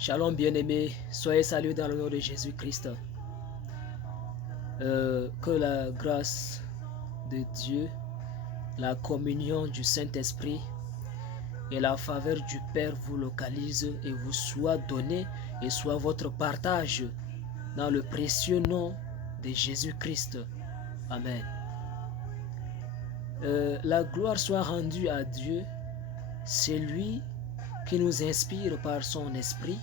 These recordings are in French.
Shalom bien-aimés, soyez salués dans le nom de Jésus-Christ. Que la grâce de Dieu, la communion du Saint-Esprit et la faveur du Père vous localisent et vous soit donnée et soit votre partage dans le précieux nom de Jésus-Christ. Amen. La gloire soit rendue à Dieu, c'est lui qui nous inspire par son esprit,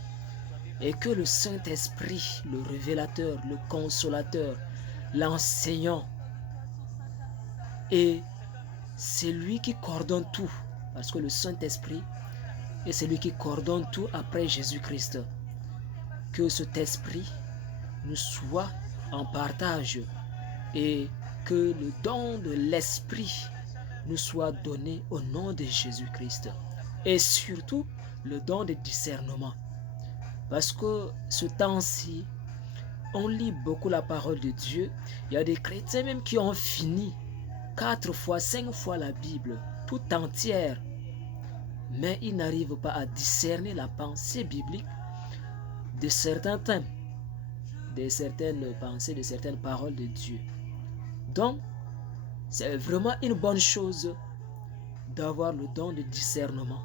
et que le Saint-Esprit, le révélateur, le consolateur, l'enseignant, et c'est lui qui coordonne tout, parce que le Saint-Esprit est celui qui coordonne tout après Jésus-Christ. Que cet esprit nous soit en partage et que le don de l'esprit nous soit donné au nom de Jésus-Christ. Et surtout, le don de discernement. Parce que ce temps-ci, on lit beaucoup la parole de Dieu. Il y a des chrétiens même qui ont fini 4 fois, 5 fois la Bible, tout entière. Mais ils n'arrivent pas à discerner la pensée biblique de certains thèmes, de certaines pensées, de certaines paroles de Dieu. Donc, c'est vraiment une bonne chose d'avoir le don de discernement.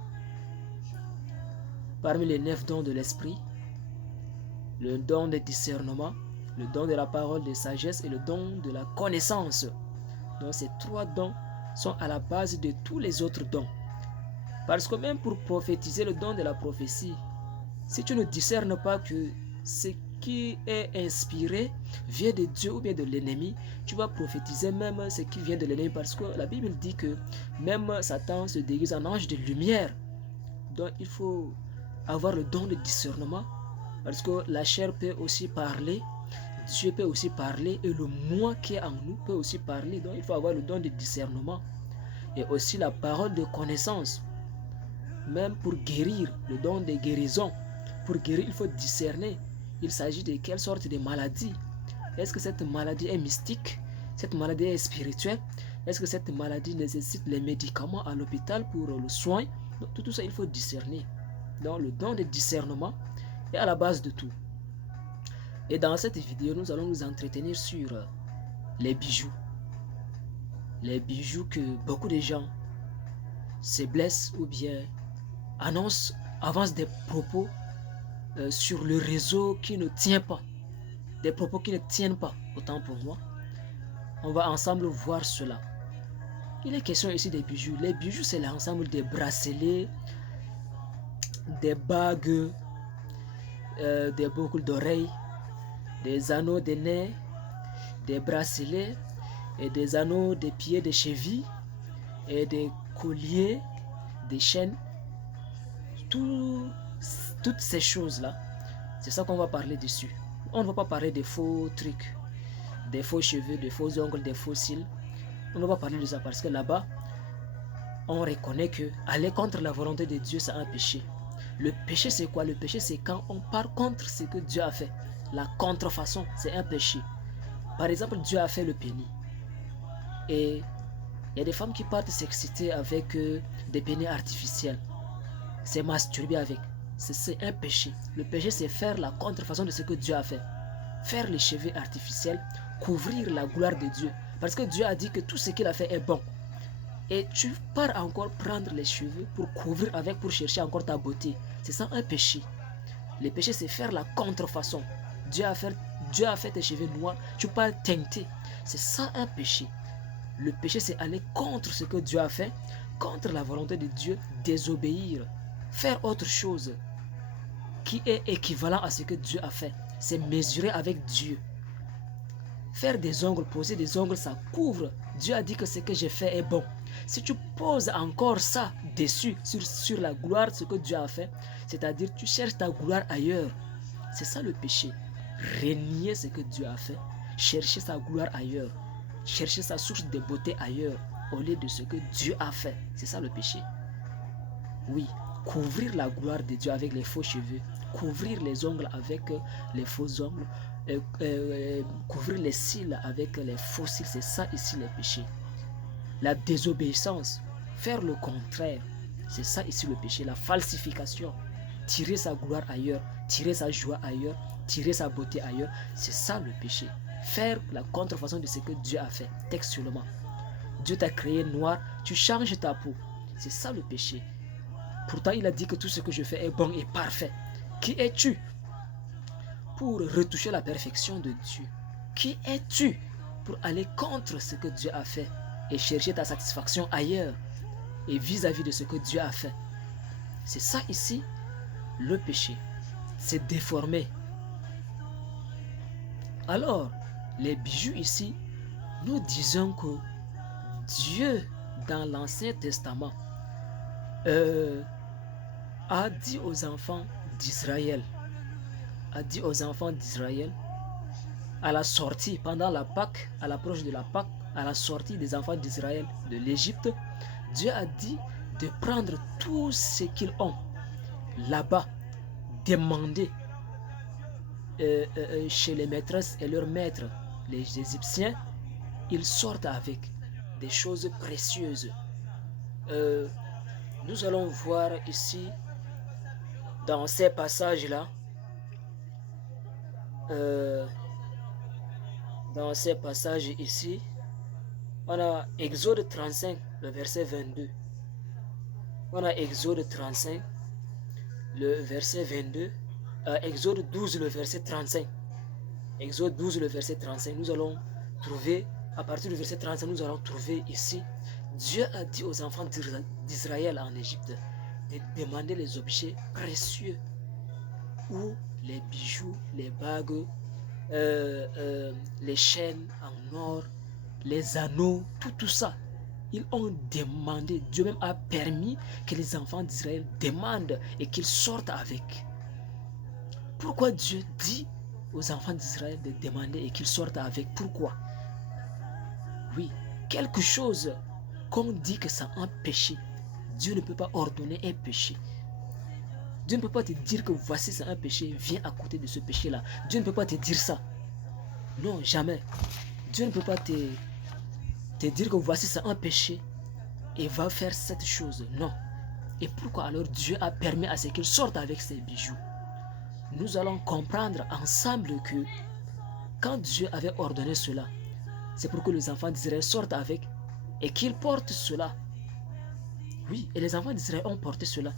Parmi les 9 dons de l'esprit, le don de discernement, le don de la parole de sagesse et le don de la connaissance. Donc ces 3 dons sont à la base de tous les autres dons. Parce que même pour prophétiser le don de la prophétie, si tu ne discernes pas que ce qui est inspiré vient de Dieu ou bien de l'ennemi, tu vas prophétiser même ce qui vient de l'ennemi, parce que la Bible dit que même Satan se déguise en ange de lumière. Donc il faut avoir le don de discernement, parce que la chair peut aussi parler, Dieu peut aussi parler, et le moi qui est en nous peut aussi parler. Donc il faut avoir le don de discernement et aussi la parole de connaissance. Même pour guérir, le don de guérison. Pour guérir, il faut discerner. Il s'agit de quelle sorte de maladie. Est-ce que cette maladie est mystique? Cette maladie est spirituelle? Est-ce que cette maladie nécessite les médicaments à l'hôpital pour le soin? Donc, tout ça, il faut discerner. Donc le don de discernement est à la base de tout. Et dans cette vidéo, nous allons nous entretenir sur les bijoux. Les bijoux que beaucoup de gens se blessent ou bien avancent des propos sur le réseau qui ne tient pas. Des propos qui ne tiennent pas, autant pour moi. On va ensemble voir cela. Il est question ici des bijoux. Les bijoux, c'est l'ensemble des bracelets, des bagues, des boucles d'oreilles, des anneaux de nez, des bracelets et des anneaux de pieds, de chevilles et des colliers, des chaînes. Toutes ces choses-là, c'est ça qu'on va parler dessus. On ne va pas parler des faux trucs, des faux cheveux, des faux ongles, des faux cils. On ne va pas parler de ça parce que là-bas, on reconnaît que aller contre la volonté de Dieu, c'est un péché. Le péché, c'est quoi? Le péché, c'est quand on part contre ce que Dieu a fait. La contrefaçon, c'est un péché. Par exemple, Dieu a fait le pénis. Et il y a des femmes qui partent s'exciter avec des pénis artificiels. C'est masturber avec. C'est un péché. Le péché, c'est faire la contrefaçon de ce que Dieu a fait. Faire les cheveux artificiels, couvrir la gloire de Dieu. Parce que Dieu a dit que tout ce qu'il a fait est bon. Et tu pars encore prendre les cheveux pour couvrir avec, pour chercher encore ta beauté. C'est ça un péché. Le péché, c'est faire la contrefaçon. Dieu a fait tes cheveux noirs, tu pars teinter. C'est ça un péché. Le péché, c'est aller contre ce que Dieu a fait, contre la volonté de Dieu, désobéir, faire autre chose qui est équivalent à ce que Dieu a fait. C'est mesurer avec Dieu. Faire des ongles, poser des ongles, ça couvre. Dieu a dit que ce que j'ai fait est bon. Si tu poses encore ça dessus, sur la gloire, ce que Dieu a fait, c'est-à-dire tu cherches ta gloire ailleurs. C'est ça le péché. Renier ce que Dieu a fait, chercher sa gloire ailleurs, chercher sa source de beauté ailleurs, au lieu de ce que Dieu a fait. C'est ça le péché. Oui, couvrir la gloire de Dieu avec les faux cheveux, couvrir les ongles avec les faux ongles, couvrir les cils avec les faux cils, c'est ça ici le péché. La désobéissance, faire le contraire, c'est ça ici le péché. La falsification, tirer sa gloire ailleurs, tirer sa joie ailleurs, tirer sa beauté ailleurs. C'est ça le péché. Faire la contrefaçon de ce que Dieu a fait, textuellement. Dieu t'a créé noir, tu changes ta peau. C'est ça le péché. Pourtant, il a dit que tout ce que je fais est bon et parfait. Qui es-tu pour retoucher la perfection de Dieu? Qui es-tu pour aller contre ce que Dieu a fait et chercher ta satisfaction ailleurs et vis-à-vis de ce que Dieu a fait? C'est ça ici, le péché. C'est déformé. Alors, les bijoux ici, nous disons que Dieu, dans l'Ancien Testament, a dit aux enfants d'Israël, à la sortie, pendant la Pâque, à l'approche de la Pâque, à la sortie des enfants d'Israël de l'Égypte, Dieu a dit de prendre tout ce qu'ils ont là-bas, demander chez les maîtresses et leurs maîtres, les Égyptiens, ils sortent avec des choses précieuses. Nous allons voir ici, dans ces passages-là, dans ces passages ici, on a Exode 35, le verset 22. On a Exode 35, le verset 22. Exode 12, le verset 35. Exode 12, le verset 35. Nous allons trouver, à partir du verset 35, nous allons trouver ici, Dieu a dit aux enfants d'Israël en Égypte de demander les objets précieux, ou les bijoux, les bagues, les chaînes en or, les anneaux, tout ça. Ils ont demandé, Dieu même a permis que les enfants d'Israël demandent et qu'ils sortent avec. Pourquoi Dieu dit aux enfants d'Israël de demander et qu'ils sortent avec? Pourquoi? Oui, quelque chose qu'on dit que c'est un péché, Dieu ne peut pas ordonner un péché. Dieu ne peut pas te dire que voici c'est un péché, viens à côté de ce péché-là. Dieu ne peut pas te dire ça. Non, jamais. Dieu ne peut pas te dire que voici c'est un péché et va faire cette chose. Non. Et pourquoi alors Dieu a permis à ce qu'ils sortent avec ces bijoux? Nous allons comprendre ensemble que quand Dieu avait ordonné cela, c'est pour que les enfants d'Israël sortent avec et qu'ils portent cela. Oui, et les enfants d'Israël ont porté cela.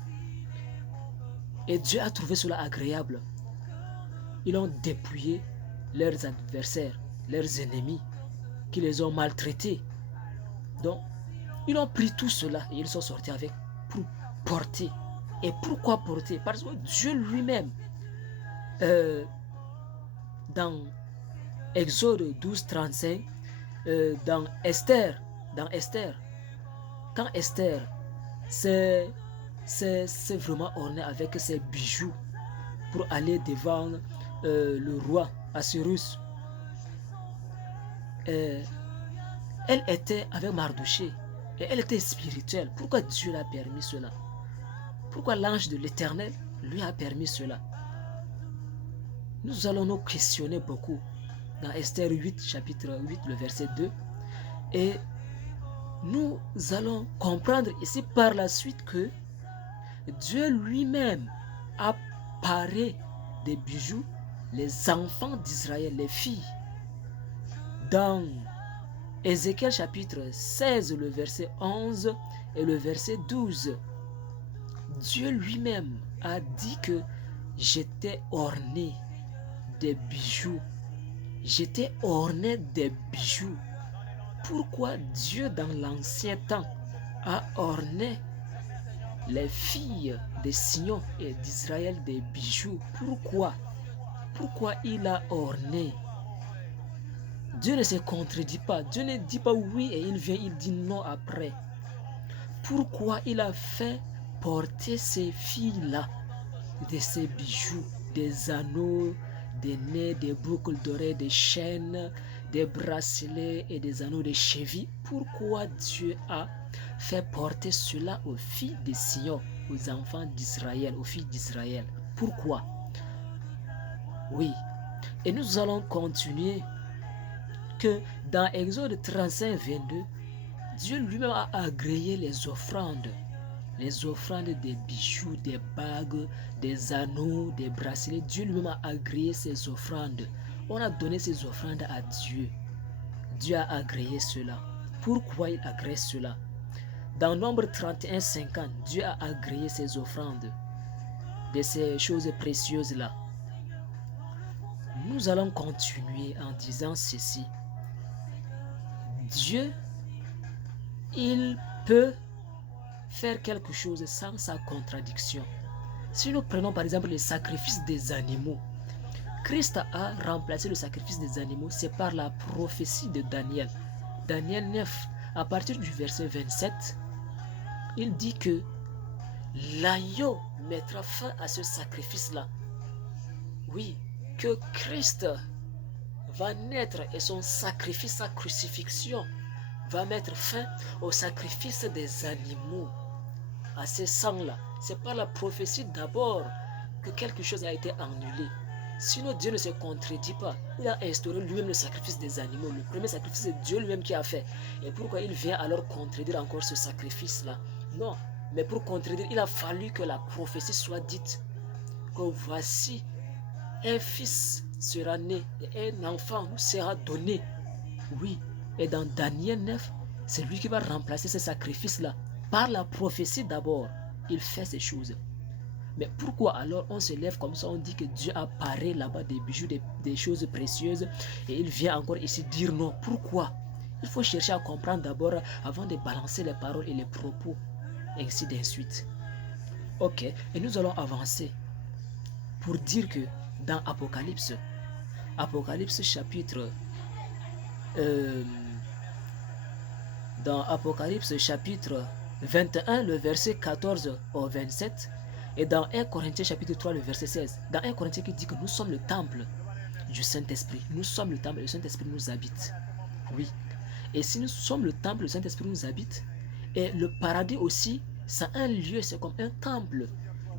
Et Dieu a trouvé cela agréable. Ils ont dépouillé leurs adversaires, leurs ennemis, qui les ont maltraités. Donc, ils ont pris tout cela et ils sont sortis avec pour porter. Et pourquoi porter? Parce que Dieu lui-même, dans Exode 12, 35, dans Esther, quand Esther s'est vraiment ornée avec ses bijoux pour aller devant le roi Assuérus, elle était avec Mardoché et elle était spirituelle. Pourquoi Dieu l'a permis cela? Pourquoi l'ange de l'Éternel lui a permis cela? Nous allons nous questionner beaucoup dans Esther 8, chapitre 8, le verset 2. Et nous allons comprendre ici par la suite que Dieu lui-même a paré des bijoux les enfants d'Israël, les filles. Dans Ézéchiel chapitre 16, le verset 11 et le verset 12, Dieu lui-même a dit que j'étais orné des bijoux. J'étais orné des bijoux. Pourquoi Dieu dans l'ancien temps a orné les filles de Sion et d'Israël des bijoux? Pourquoi? Pourquoi il a orné? Dieu ne se contredit pas. Dieu ne dit pas oui et il vient, il dit non après. Pourquoi il a fait porter ces filles-là de ces bijoux, des anneaux, des nez, des boucles d'oreilles, des chaînes, des bracelets et des anneaux de cheville? Pourquoi Dieu a fait porter cela aux filles de Sion, aux enfants d'Israël, aux filles d'Israël? Pourquoi? Oui. Et nous allons continuer que dans Exode 35, 22, Dieu lui-même a agréé les offrandes les offrandes des bijoux, des bagues, des anneaux, des bracelets. Dieu lui-même a agréé ces offrandes. On a donné ces offrandes à Dieu. Dieu a agréé cela. Pourquoi il agrée cela? Dans Nombre 31, 50, Dieu a agréé ces offrandes, de ces choses précieuses-là. Nous allons continuer en disant ceci. Dieu, il peut faire quelque chose sans sa contradiction. Si nous prenons par exemple le sacrifice des animaux, Christ a remplacé le sacrifice des animaux, c'est par la prophétie de Daniel. Daniel 9, à partir du verset 27, il dit que l'agneau mettra fin à ce sacrifice-là. Oui, que Christ va naître et son sacrifice, sa crucifixion, va mettre fin au sacrifice des animaux, à ces sangs-là. C'est par la prophétie d'abord que quelque chose a été annulé. Sinon, Dieu ne se contredit pas. Il a instauré lui-même le sacrifice des animaux. Le premier sacrifice, c'est Dieu lui-même qui a fait. Et pourquoi il vient alors contredire encore ce sacrifice-là? Non, mais pour contredire, il a fallu que la prophétie soit dite. Que voici, un fils sera né et un enfant nous sera donné. Oui, et dans Daniel 9, c'est lui qui va remplacer ce sacrifice-là. Par la prophétie d'abord, il fait ces choses. Mais pourquoi alors on se lève comme ça, on dit que Dieu a paré là-bas des bijoux, des choses précieuses, et il vient encore ici dire non? Pourquoi? Il faut chercher à comprendre d'abord avant de balancer les paroles et les propos, ainsi de suite. Ok, et nous allons avancer pour dire que dans Apocalypse chapitre dans Apocalypse chapitre 21, le verset 14 au 27, et dans 1 Corinthiens chapitre 3, le verset 16. Dans 1 Corinthiens qui dit que nous sommes le temple du Saint-Esprit. Nous sommes le temple et le Saint-Esprit nous habite. Oui. Et si nous sommes le temple, le Saint-Esprit nous habite. Et le paradis aussi, c'est un lieu, c'est comme un temple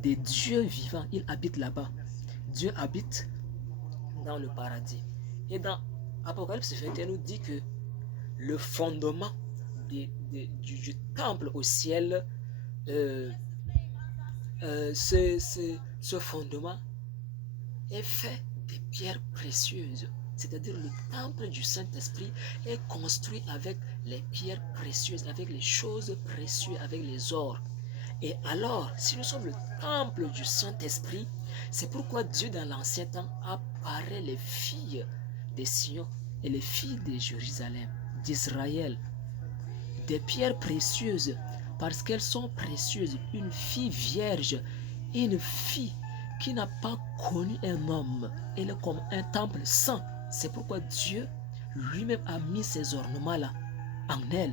des dieux vivants. Il habite là-bas. Dieu habite dans le paradis. Et dans Apocalypse 21 nous dit que le fondement du temple au ciel, ce fondement est fait des pierres précieuses. C'est-à-dire le temple du Saint-Esprit est construit avec les pierres précieuses, avec les choses précieuses, avec les ors. Et alors, si nous sommes le temple du Saint-Esprit, c'est pourquoi Dieu dans l'ancien temps apparaît les filles de Sion et les filles de Jérusalem, d'Israël, des pierres précieuses, parce qu'elles sont précieuses. Une fille vierge, une fille qui n'a pas connu un homme, elle est comme un temple saint. C'est pourquoi Dieu lui-même a mis ces ornements-là en elle.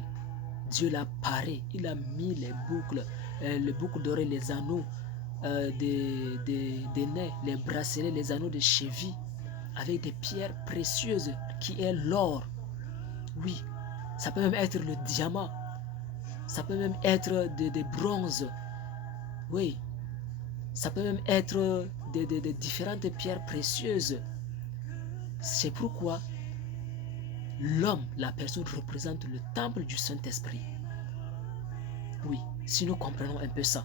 Dieu l'a paré, il a mis les boucles d'oreilles, les anneaux des nez, les bracelets, les anneaux de cheville, avec des pierres précieuses qui est l'or. Oui, ça peut même être le diamant, ça peut même être des bronzes. Oui, ça peut même être des différentes pierres précieuses. C'est pourquoi l'homme, la personne, représente le temple du Saint-Esprit. Oui, si nous comprenons un peu ça,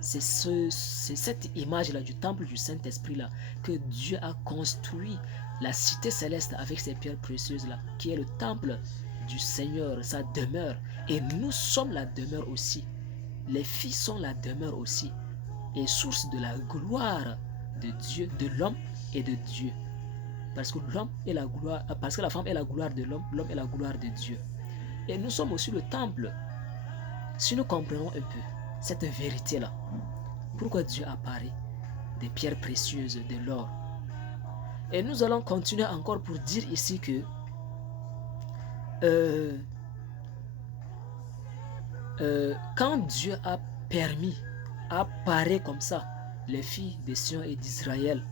c'est cette image-là du temple du Saint-Esprit-là que Dieu a construit la cité céleste avec ces pierres précieuses-là, qui est le temple du Seigneur, sa demeure. Et nous sommes la demeure aussi. Les filles sont la demeure aussi. Et source de la gloire de Dieu, de l'homme et de Dieu. Parce que l'homme est la gloire, parce que la femme est la gloire de l'homme, l'homme est la gloire de Dieu. Et nous sommes aussi le temple. Si nous comprenons un peu cette vérité-là, pourquoi Dieu apparaît des pierres précieuses, de l'or. Et nous allons continuer encore pour dire ici que quand Dieu a permis, apparaît comme ça, les filles de Sion et d'Israël,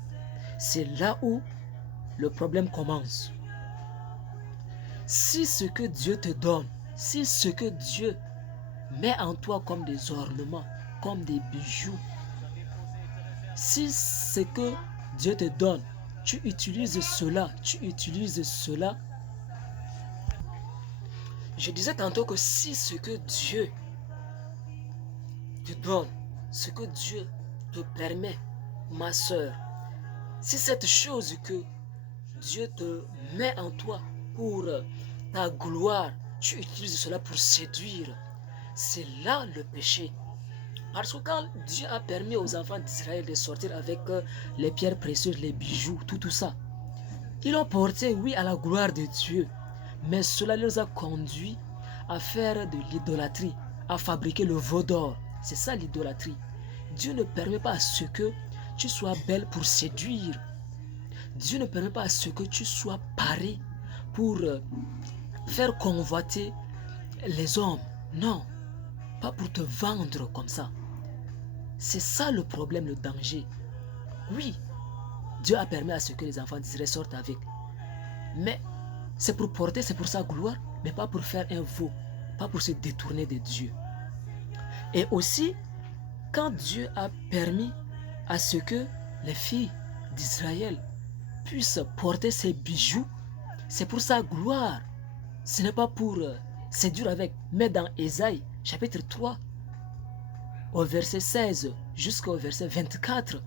c'est là où le problème commence. Si ce que Dieu te donne, si ce que Dieu met en toi comme des ornements, comme des bijoux, si ce que Dieu te donne, tu utilises cela, je disais tantôt que si ce que Dieu te donne, ce que Dieu te permet, ma soeur, si cette chose que Dieu te met en toi pour ta gloire, tu utilises cela pour séduire, c'est là le péché. Parce que quand Dieu a permis aux enfants d'Israël de sortir avec les pierres précieuses, les bijoux, tout ça, ils l'ont porté, oui, à la gloire de Dieu. Mais cela les a conduits à faire de l'idolâtrie, à fabriquer le veau d'or. C'est ça l'idolâtrie. Dieu ne permet pas à ce que tu sois belle pour séduire. Dieu ne permet pas à ce que tu sois paré pour faire convoiter les hommes. Non, pas pour te vendre comme ça. C'est ça le problème, le danger. Oui, Dieu a permis à ce que les enfants d'Israël sortent avec. Mais c'est pour porter, c'est pour sa gloire, mais pas pour faire un veau, pas pour se détourner de Dieu. Et aussi, quand Dieu a permis à ce que les filles d'Israël puissent porter ces bijoux, c'est pour sa gloire. Ce n'est pas pour séduire avec. Mais dans Ésaïe, chapitre 3, au verset 16 jusqu'au verset 24,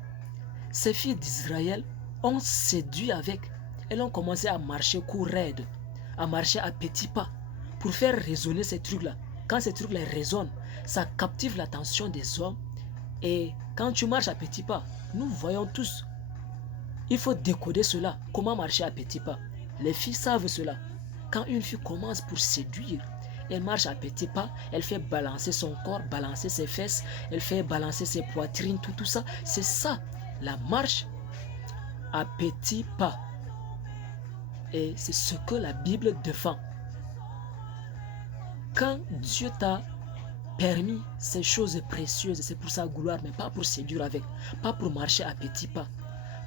ces filles d'Israël ont séduit avec. Elles ont commencé à marcher court raide, à marcher à petits pas, pour faire résonner ces trucs-là. Quand ces trucs-là résonnent, ça captive l'attention des hommes. Et quand tu marches à petits pas, nous voyons tous, il faut décoder cela. Comment marcher à petits pas? Les filles savent cela. Quand une fille commence pour séduire, elle marche à petits pas, elle fait balancer son corps, balancer ses fesses, elle fait balancer ses poitrines, tout ça. C'est ça, la marche à petits pas. Et c'est ce que la Bible défend. Quand Dieu t'a permis ces choses précieuses, c'est pour sa gloire, mais pas pour séduire avec, pas pour marcher à petits pas,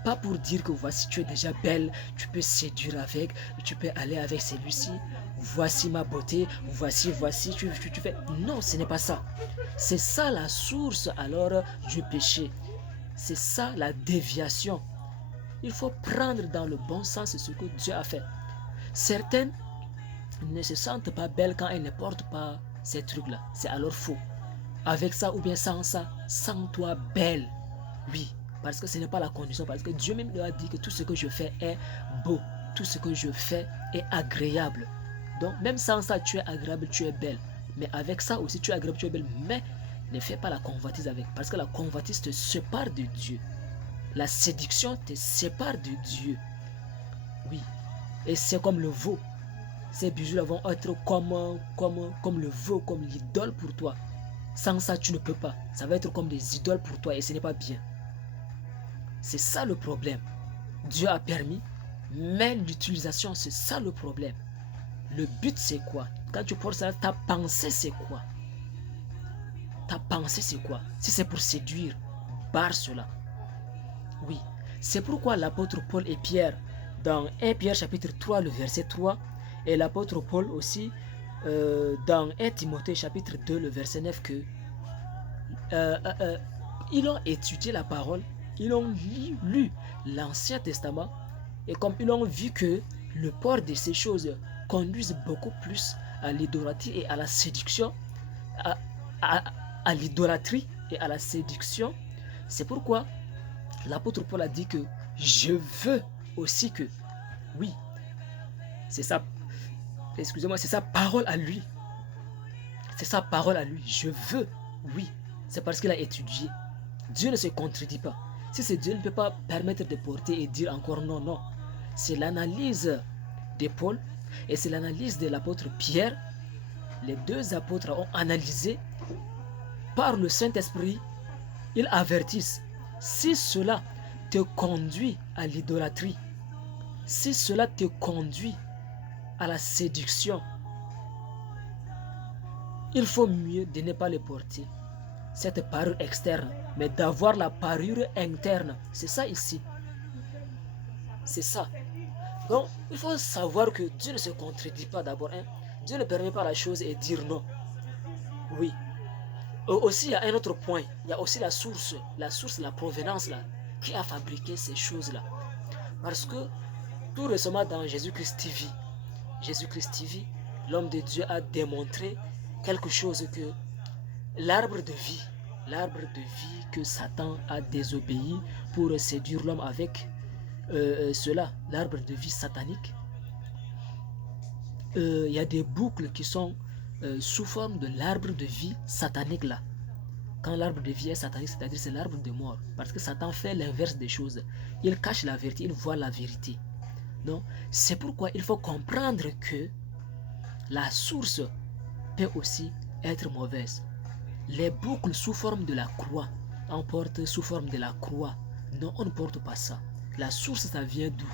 pas pour dire que voici tu es déjà belle, tu peux séduire avec, tu peux aller avec celui-ci, voici ma beauté, voici, tu fais. Non, ce n'est pas ça. C'est ça la source alors du péché. C'est ça la déviation. Il faut prendre dans le bon sens ce que Dieu a fait. Certaines ne se sentent pas belles quand elles ne portent pas ces trucs-là. C'est alors faux. Avec ça ou bien sans ça, sens-toi belle. Oui, parce que ce n'est pas la condition. Parce que Dieu même lui a dit que tout ce que je fais est beau. Tout ce que je fais est agréable. Donc même sans ça, tu es agréable, tu es belle. Mais avec ça aussi, tu es agréable, tu es belle. Mais ne fais pas la convoitise avec. Parce que la convoitise te sépare de Dieu. La séduction te sépare de Dieu. Oui. Et c'est comme le veau. Ces bijoux-là vont être comme le veau, comme l'idole pour toi. Sans ça, tu ne peux pas. Ça va être comme des idoles pour toi et ce n'est pas bien. C'est ça le problème. Dieu a permis, mais l'utilisation, c'est ça le problème. Le but, c'est quoi? Quand tu portes ça, ta pensée, c'est quoi? Ta pensée, c'est quoi? Si c'est pour séduire, barre cela. Oui, c'est pourquoi l'apôtre Paul et Pierre, dans 1 Pierre chapitre 3, le verset 3, et l'apôtre Paul aussi, dans 1 Timothée chapitre 2, le verset 9, que ils ont étudié la parole, ils ont lu l'Ancien Testament, et comme ils ont vu que le port de ces choses conduisent beaucoup plus à l'idolâtrie et à la séduction, à l'idolâtrie et à la séduction, c'est pourquoi l'apôtre Paul a dit que je veux aussi que, oui, c'est ça, excusez-moi, c'est sa parole à lui. C'est sa parole à lui. Je veux, oui, c'est parce qu'il a étudié. Dieu ne se contredit pas. Si c'est Dieu, ne peut pas permettre de porter et dire encore non, non. C'est l'analyse de Paul et c'est l'analyse de l'apôtre Pierre. Les deux apôtres ont analysé par le Saint-Esprit. Ils avertissent. Si cela te conduit à l'idolâtrie, si cela te conduit à la séduction, il faut mieux de ne pas le porter, cette parure externe, mais d'avoir la parure interne. C'est ça ici. C'est ça. Donc, il faut savoir que Dieu ne se contredit pas d'abord. Dieu ne permet pas la chose et dire non. Oui. Aussi, il y a un autre point. Il y a aussi la source, la provenance là, qui a fabriqué ces choses-là. Parce que tout récemment dans Jésus-Christ TV, l'homme de Dieu a démontré quelque chose, que l'arbre de vie l'arbre de vie que Satan a désobéi pour séduire l'homme avec cela, l'arbre de vie satanique. Il y a des boucles qui sont sous forme de l'arbre de vie satanique là. Quand l'arbre de vie est satanique, c'est-à-dire c'est l'arbre de mort. Parce que Satan fait l'inverse des choses. Il cache la vérité, il voit la vérité. Non, c'est pourquoi il faut comprendre que la source peut aussi être mauvaise. Les boucles sous forme de la croix, on porte sous forme de la croix. Non, on ne porte pas ça. La source, ça vient d'où?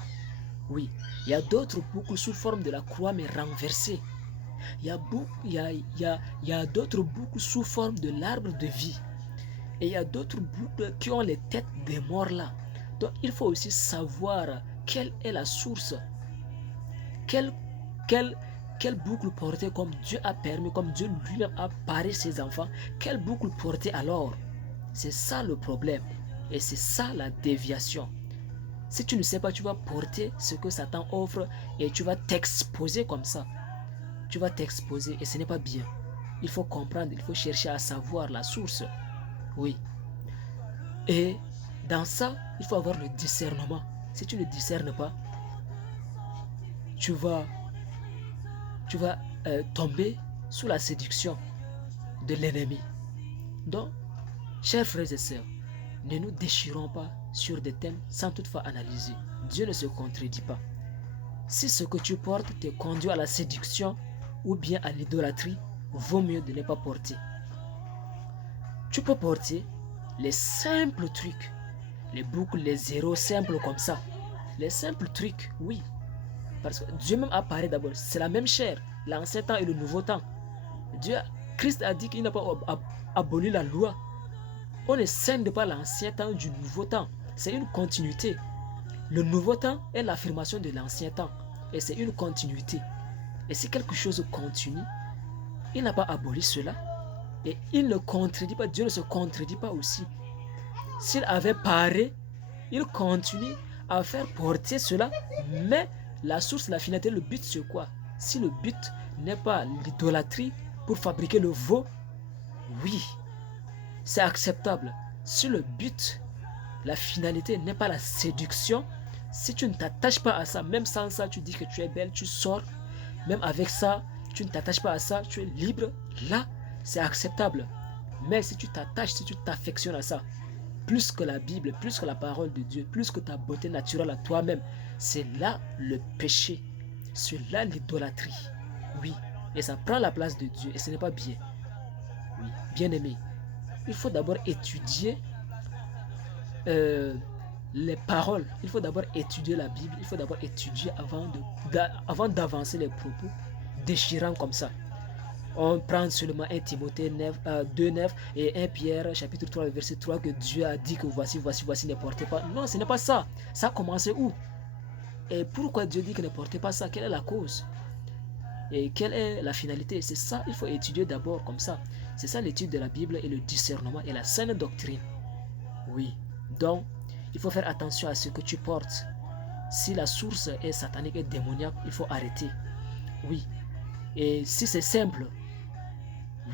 Oui, il y a d'autres boucles sous forme de la croix mais renversées. Il y a d'autres boucles sous forme de l'arbre de vie. Et il y a d'autres boucles qui ont les têtes des morts là. Donc il faut aussi savoir quelle est la source. Quelle boucle porter comme Dieu a permis, comme Dieu lui-même a paré ses enfants. Quelle boucle porter alors? C'est ça le problème. Et c'est ça la déviation. Si tu ne sais pas, tu vas porter ce que Satan offre et tu vas t'exposer comme ça. Tu vas t'exposer et ce n'est pas bien. Il faut comprendre, il faut chercher à savoir la source. Oui. Et dans ça, il faut avoir le discernement. Si tu ne discernes pas, tu vas tomber sous la séduction de l'ennemi. Donc, chers frères et sœurs, ne nous déchirons pas sur des thèmes sans toutefois analyser. Dieu ne se contredit pas. Si ce que tu portes te conduit à la séduction ou bien à l'idolâtrie, vaut mieux de ne pas porter. Tu peux porter les simples trucs, les boucles, les zéros simples comme ça. Les simples trucs, oui. Parce que Dieu même a parlé d'abord, c'est la même chair, l'ancien temps et le nouveau temps. Christ a dit qu'il n'a pas aboli la loi. On ne scinde pas l'ancien temps du nouveau temps. C'est une continuité. Le nouveau temps est l'affirmation de l'ancien temps. Et c'est une continuité. Et si quelque chose continue, il n'a pas aboli cela. Et il ne contredit pas, Dieu ne se contredit pas aussi. S'il avait paré, il continue à faire porter cela, mais la source, la finalité, le but c'est quoi? Si le but n'est pas l'idolâtrie pour fabriquer le veau, oui, c'est acceptable. Si le but, la finalité n'est pas la séduction, si tu ne t'attaches pas à ça, même sans ça, tu dis que tu es belle, tu sors, même avec ça, tu ne t'attaches pas à ça, tu es libre, là, c'est acceptable. Mais si tu t'attaches, si tu t'affectionnes à ça, plus que la Bible, plus que la parole de Dieu, plus que ta beauté naturelle à toi-même, c'est là le péché, c'est là l'idolâtrie. Oui, et ça prend la place de Dieu et ce n'est pas bien. Oui, bien aimé, il faut d'abord étudier les paroles. Il faut d'abord étudier la Bible, il faut d'abord étudier avant d'avancer les propos déchirants comme ça. On prend seulement 1 Timothée 2,9 et 1 Pierre chapitre 3 verset 3 que Dieu a dit que voici, ne portez pas. Non, ce n'est pas ça. Ça a commencé où? Et pourquoi Dieu dit que ne portez pas ça? Quelle est la cause? Et quelle est la finalité? C'est ça, il faut étudier d'abord comme ça. C'est ça l'étude de la Bible et le discernement et la saine doctrine. Oui, donc il faut faire attention à ce que tu portes. Si la source est satanique et démoniaque, il faut arrêter. Oui, et si c'est simple,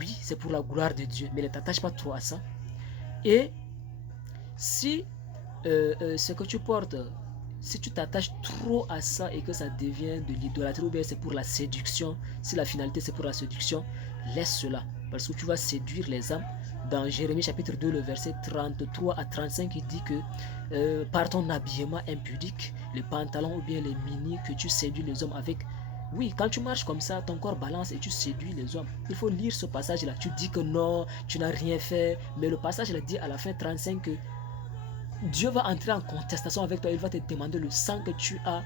oui, c'est pour la gloire de Dieu, mais ne t'attache pas trop à ça. Et si ce que tu portes, si tu t'attaches trop à ça et que ça devient de l'idolâtrie ou bien c'est pour la séduction, si la finalité c'est pour la séduction, laisse cela. Parce que tu vas séduire les âmes. Dans Jérémie chapitre 2, le verset 33 à 35, il dit que par ton habillement impudique, les pantalons ou bien les mini que tu séduis les hommes avec. Oui, quand tu marches comme ça, ton corps balance et tu séduis les hommes. Il faut lire ce passage-là. Tu dis que non, tu n'as rien fait. Mais le passage là dit à la fin 35 que Dieu va entrer en contestation avec toi. Il va te demander le sang que tu as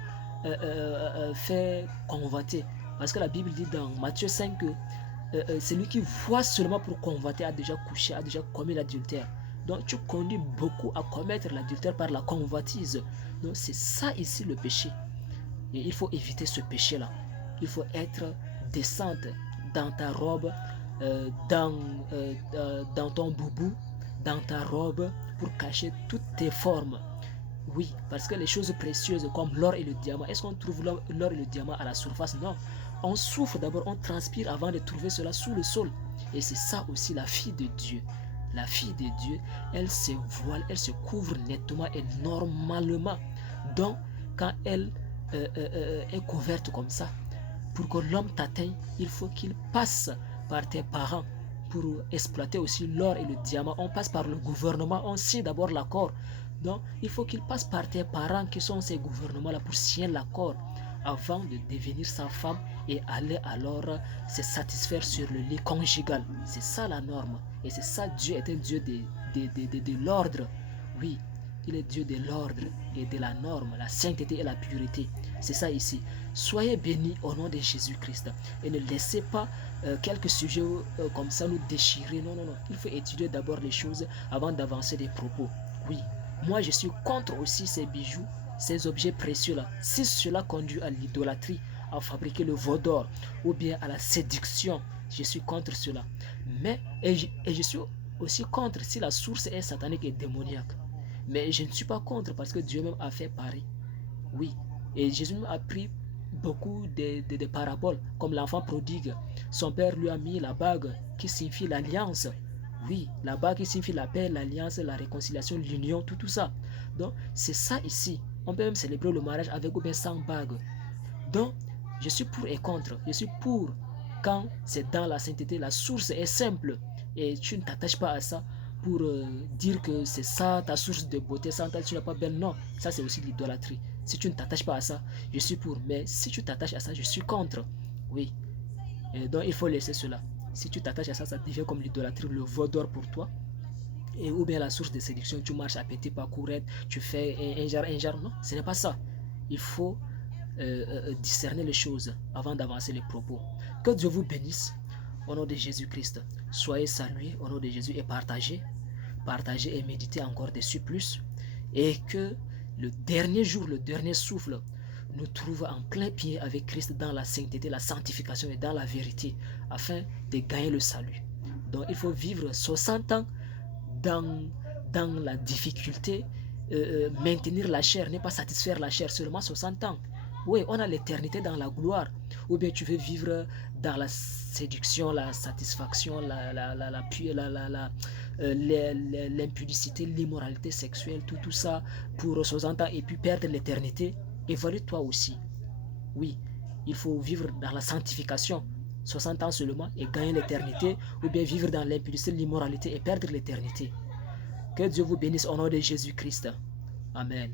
fait convoiter. Parce que la Bible dit dans Matthieu 5 que celui qui voit seulement pour convoiter a déjà couché, a déjà commis l'adultère. Donc tu conduis beaucoup à commettre l'adultère par la convoitise. Donc c'est ça ici le péché. Et il faut éviter ce péché-là. Il faut être décente dans ta robe, dans ton boubou, dans ta robe, pour cacher toutes tes formes. Oui, parce que les choses précieuses comme l'or et le diamant, est-ce qu'on trouve l'or et le diamant à la surface? Non. On souffre d'abord, on transpire avant de trouver cela sous le sol. Et c'est ça aussi la fille de Dieu. la fille de Dieu, elle se voile, elle se couvre nettement et normalement. Donc, quand elle est couverte comme ça, pour que l'homme t'atteigne, il faut qu'il passe par tes parents pour exploiter aussi l'or et le diamant. On passe par le gouvernement, on signe d'abord l'accord. Donc, il faut qu'il passe par tes parents qui sont ces gouvernements-là pour signer l'accord avant de devenir sa femme et aller alors se satisfaire sur le lit conjugal. C'est ça la norme. Et c'est ça, Dieu est un Dieu de l'ordre. Oui, il est Dieu de l'ordre et de la norme, la sainteté et la pureté. C'est ça ici. Soyez bénis au nom de Jésus-Christ. Et ne laissez pas quelques sujets comme ça nous déchirer. Non, non, non. Il faut étudier d'abord les choses avant d'avancer des propos. Oui, moi je suis contre aussi ces bijoux, ces objets précieux-là. Si cela conduit à l'idolâtrie, à fabriquer le veau d'or ou bien à la séduction, je suis contre cela. Mais, et je suis aussi contre si la source est satanique et démoniaque. Mais je ne suis pas contre parce que Dieu même a fait pareil. Oui. Et Jésus a pris beaucoup de paraboles, comme l'enfant prodigue. Son père lui a mis la bague qui signifie l'alliance. Oui, la bague qui signifie la paix, l'alliance, la réconciliation, l'union, tout ça. Donc, c'est ça ici. On peut même célébrer le mariage avec ou bien sans bague. Donc, je suis pour et contre. Je suis pour quand c'est dans la sainteté, la source est simple et tu ne t'attaches pas à ça pour dire que c'est ça ta source de beauté, sans ta tu n'es pas belle. Non, ça c'est aussi l'idolâtrie. Si tu ne t'attaches pas à ça, je suis pour. Mais si tu t'attaches à ça, je suis contre. Oui. Et donc il faut laisser cela. Si tu t'attaches à ça, ça devient comme l'idolâtrie, le veau d'or pour toi. Et ou bien la source de séduction, tu marches à petits pas courette, tu fais un genre. Non, ce n'est pas ça. Il faut discerner les choses avant d'avancer les propos. Que Dieu vous bénisse au nom de Jésus-Christ. Soyez salués au nom de Jésus et partagez. Partagez et méditez encore dessus plus. Et que le dernier jour, le dernier souffle, nous trouve en plein pied avec Christ dans la sainteté, la sanctification et dans la vérité, afin de gagner le salut. Donc il faut vivre 60 ans dans la difficulté, maintenir la chair, ne pas satisfaire la chair, seulement 60 ans. Oui, on a l'éternité dans la gloire. Ou bien tu veux vivre dans la séduction, la satisfaction, l'impudicité, l'immoralité sexuelle, tout ça pour 60 ans et puis perdre l'éternité. Évalue-toi aussi. Oui, il faut vivre dans la sanctification, 60 ans seulement, et gagner l'éternité, ou bien vivre dans l'impudicité, l'immoralité et perdre l'éternité. Que Dieu vous bénisse au nom de Jésus-Christ. Amen.